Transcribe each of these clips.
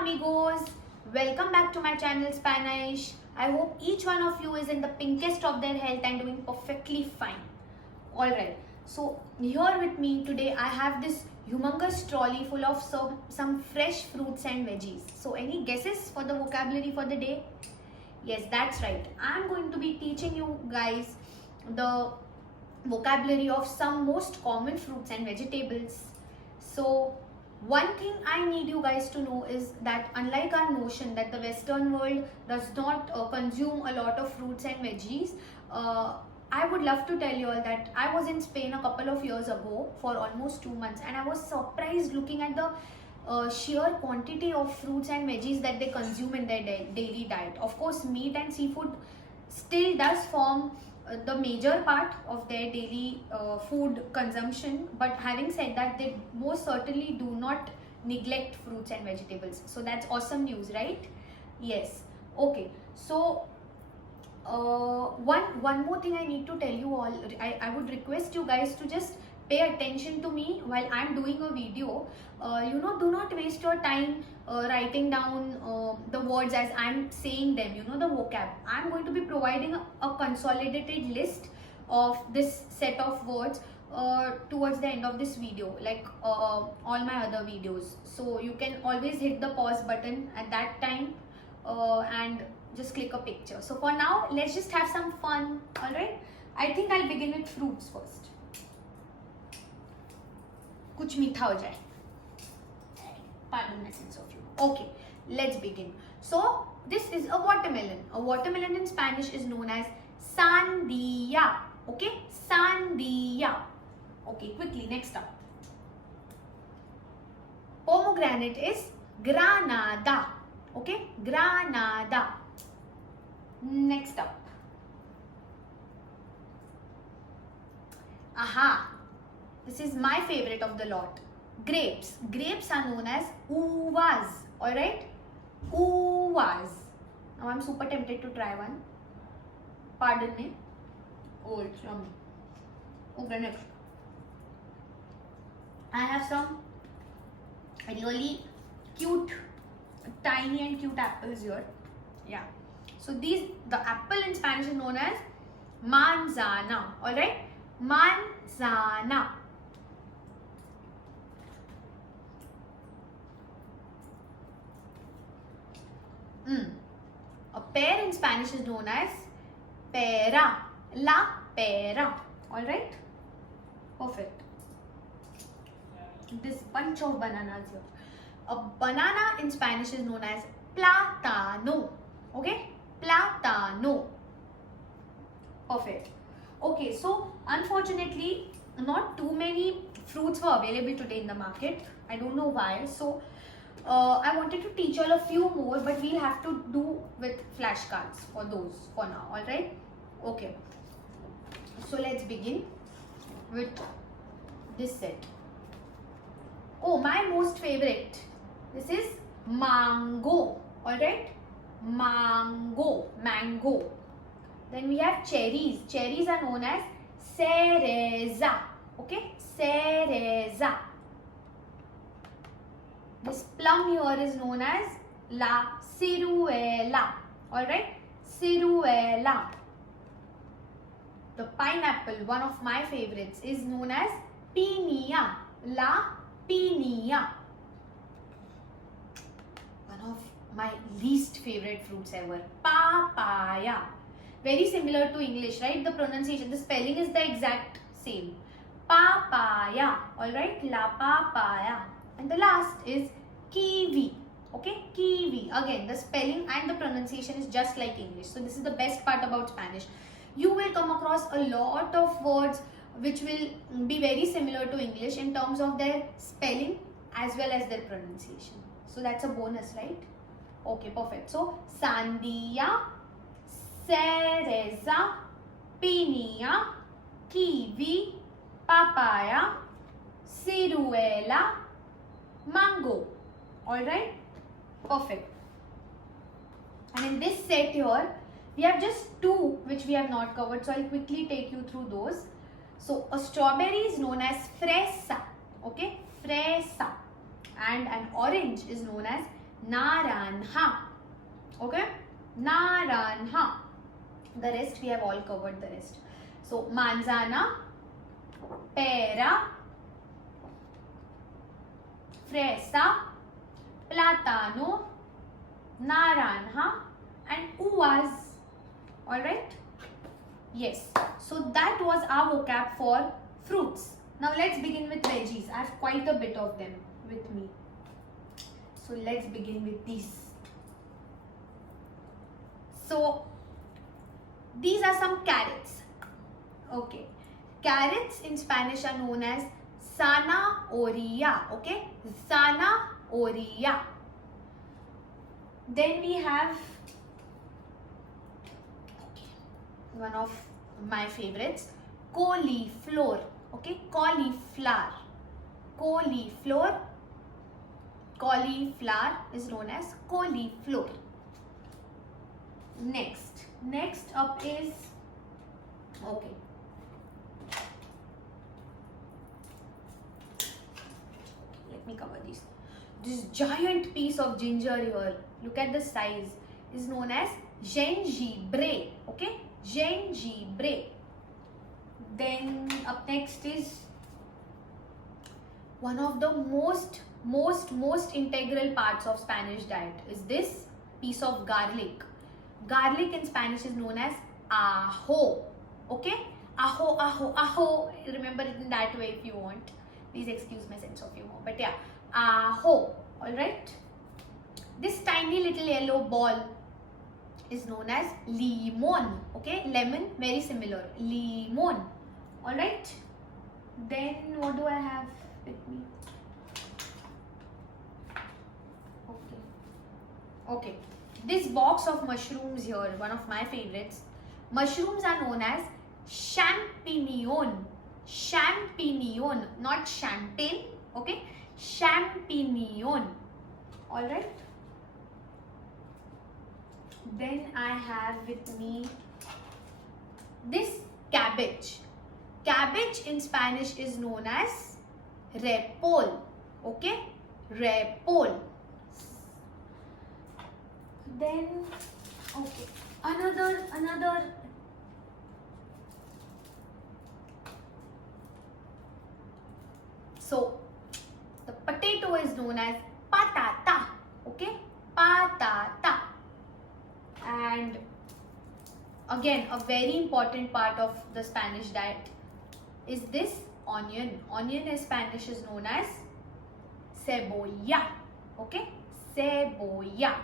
amigos, welcome back to my channel Spanish. I hope each one of you is in the pinkest of their health and doing perfectly fine. Alright, so here with me today I have this humongous trolley full of some fresh fruits and veggies. So any guesses for the vocabulary for the day? Yes, that's right. I'm going to be teaching you guys the vocabulary of some most common fruits and vegetables. So one thing I need you guys to know is that unlike our notion that the Western world does not consume a lot of fruits and veggies, I would love to tell you all that I was in Spain a couple of years ago for almost 2 months, and I was surprised looking at the sheer quantity of fruits and veggies that they consume in their daily diet. Of course, meat and seafood still does form the major part of their daily food consumption, but having said that, they most certainly do not neglect fruits and vegetables. So that's awesome news, right? Yes. Okay, so one more thing I need to tell you all. I would request you guys to just pay attention to me while I'm doing a video. Do not waste your time writing down the words as I'm saying them, the vocab. I'm going to be providing a consolidated list of this set of words towards the end of this video, like all my other videos. So you can always hit the pause button at that time and just click a picture. So for now, let's just have some fun. Alright, I think I'll begin with fruits first. कुछ मीठा हो जाए. Pardon my sense of humor. Okay, let's begin. So this is a watermelon. A watermelon in Spanish is known as sandía. Okay, sandía. Okay, quickly, next up. Pomegranate is granada. Okay, granada. Next up. Aha. This is my favorite of the lot. Grapes. Grapes are known as uvas. Alright? Uvas. Now I'm super tempted to try one. Pardon me. Oh, it's yummy. Okay, next. I have some really cute, tiny and cute apples here. Yeah. So the apple in Spanish is known as manzana. Alright? Manzana. A pear in Spanish is known as pera. La pera. Alright? Perfect. This bunch of bananas here. A banana in Spanish is known as plátano. Okay? Plátano. Perfect. Okay, so unfortunately, not too many fruits were available today in the market. I don't know why. So I wanted to teach you all a few more, but we'll have to do with flashcards for those for now. Alright? Okay. So let's begin with this set. Oh, my most favorite. This is mango. Alright? Mango. Mango. Then we have cherries. Cherries are known as cereza. Okay? Cereza. This plum here is known as la ciruela. Alright? Ciruela. The pineapple, one of my favorites, is known as piña. La piña. One of my least favorite fruits ever. Papaya. Very similar to English, right? The pronunciation, the spelling is the exact same. Papaya. Alright? La papaya. And the last is kiwi. Okay, kiwi. Again, the spelling and the pronunciation is just like English. So this is the best part about Spanish. You will come across a lot of words which will be very similar to English in terms of their spelling as well as their pronunciation. So that's a bonus, right? Okay, perfect. So sandía, cereza, piña, kiwi, papaya, ciruela, mango. Alright? Perfect. And in this set here, we have just two which we have not covered. So I'll quickly take you through those. So a strawberry is known as fresa. Okay? Fresa. And an orange is known as naranja. Okay, naranja. The rest we have all covered the rest. So manzana, pera, fresa, plátano, naranja and uvas. Alright? Yes. So that was our vocab for fruits. Now let's begin with veggies. I have quite a bit of them with me. So let's begin with these. So these are some carrots. Okay. Carrots in Spanish are known as zanahoria. Okay. Zanahoria. Then we have one of my favorites, cauliflower. Okay, cauliflower. Cauliflower. Cauliflower is known as cauliflower. Next up is, okay, let me cover this. This giant piece of ginger here, look at the size, is known as gingembre. Okay, gingembre. Then up next is one of the most integral parts of Spanish diet is this piece of garlic. Garlic in Spanish is known as ajo. Okay, ajo, ajo, ajo. Remember it in that way if you want. Please excuse my sense of humor, but yeah, ajo. All right. This tiny little yellow ball is known as limon. Okay, lemon, very similar. Limon. All right. Then what do I have with me? Okay. This box of mushrooms here, one of my favorites. Mushrooms are known as champignon. Champignon, not champagne. Okay, champignon. All right. Then I have with me this cabbage. Cabbage in Spanish is known as repol. Okay, repol. Then, okay, another. So, the potato is known as patata. Okay, patata. And again, a very important part of the Spanish diet is this onion. Onion in Spanish is known as cebolla. Okay, cebolla.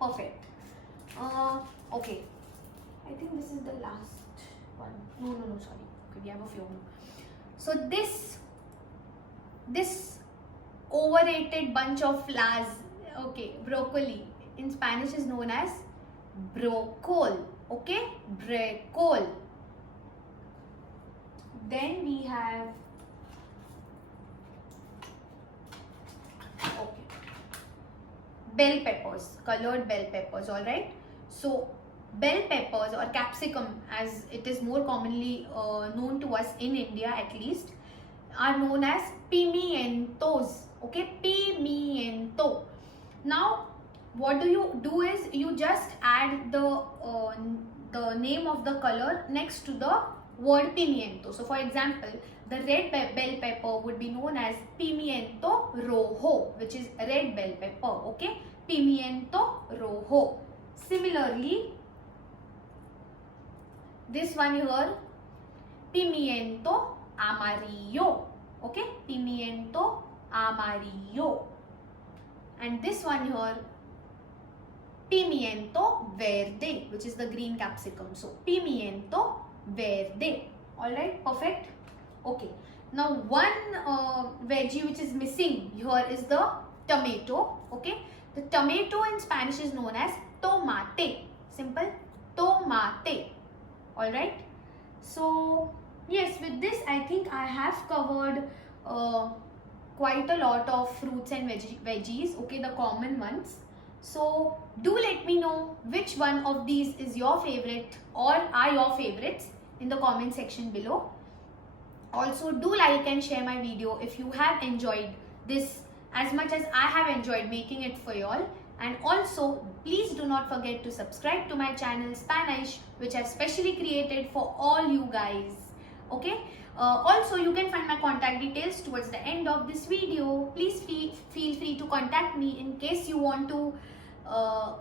Perfect. Okay, I think this is the last one. No, sorry. Okay, we have a few more. So this overrated bunch of flowers, okay, broccoli in Spanish is known as brocol. Okay, brocol. Then we have, okay, bell peppers, colored bell peppers. All right. So bell peppers or capsicum, as it is more commonly known to us in India at least, are known as pimientos. Okay, pimiento. Now what you do is you just add the name of the color next to the word pimiento. So for example, the red bell pepper would be known as pimiento rojo, which is red bell pepper. Okay, pimiento rojo. Similarly, this one here, pimiento amarillo. Okay, pimiento amarillo. And this one here, pimiento verde, which is the green capsicum. So pimiento verde. All right, perfect. Okay, now one veggie which is missing here is the tomato. Okay, the tomato in Spanish is known as tomate. Simple, tomate. All right. So yes, with this I think I have covered quite a lot of fruits and veggies. Okay, the common ones. So do let me know which one of these is your favorite or are your favorites in the comment section below. Also do like and share my video if you have enjoyed this as much as I have enjoyed making it for y'all. And also, please do not forget to subscribe to my channel Spanish, which I've specially created for all you guys. Okay. Also, you can find my contact details towards the end of this video. Please feel free to contact me in case you want to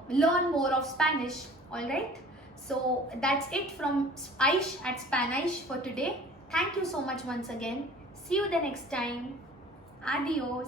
learn more of Spanish. Alright. So that's it from Aish at Spanish for today. Thank you so much once again. See you the next time. Adios.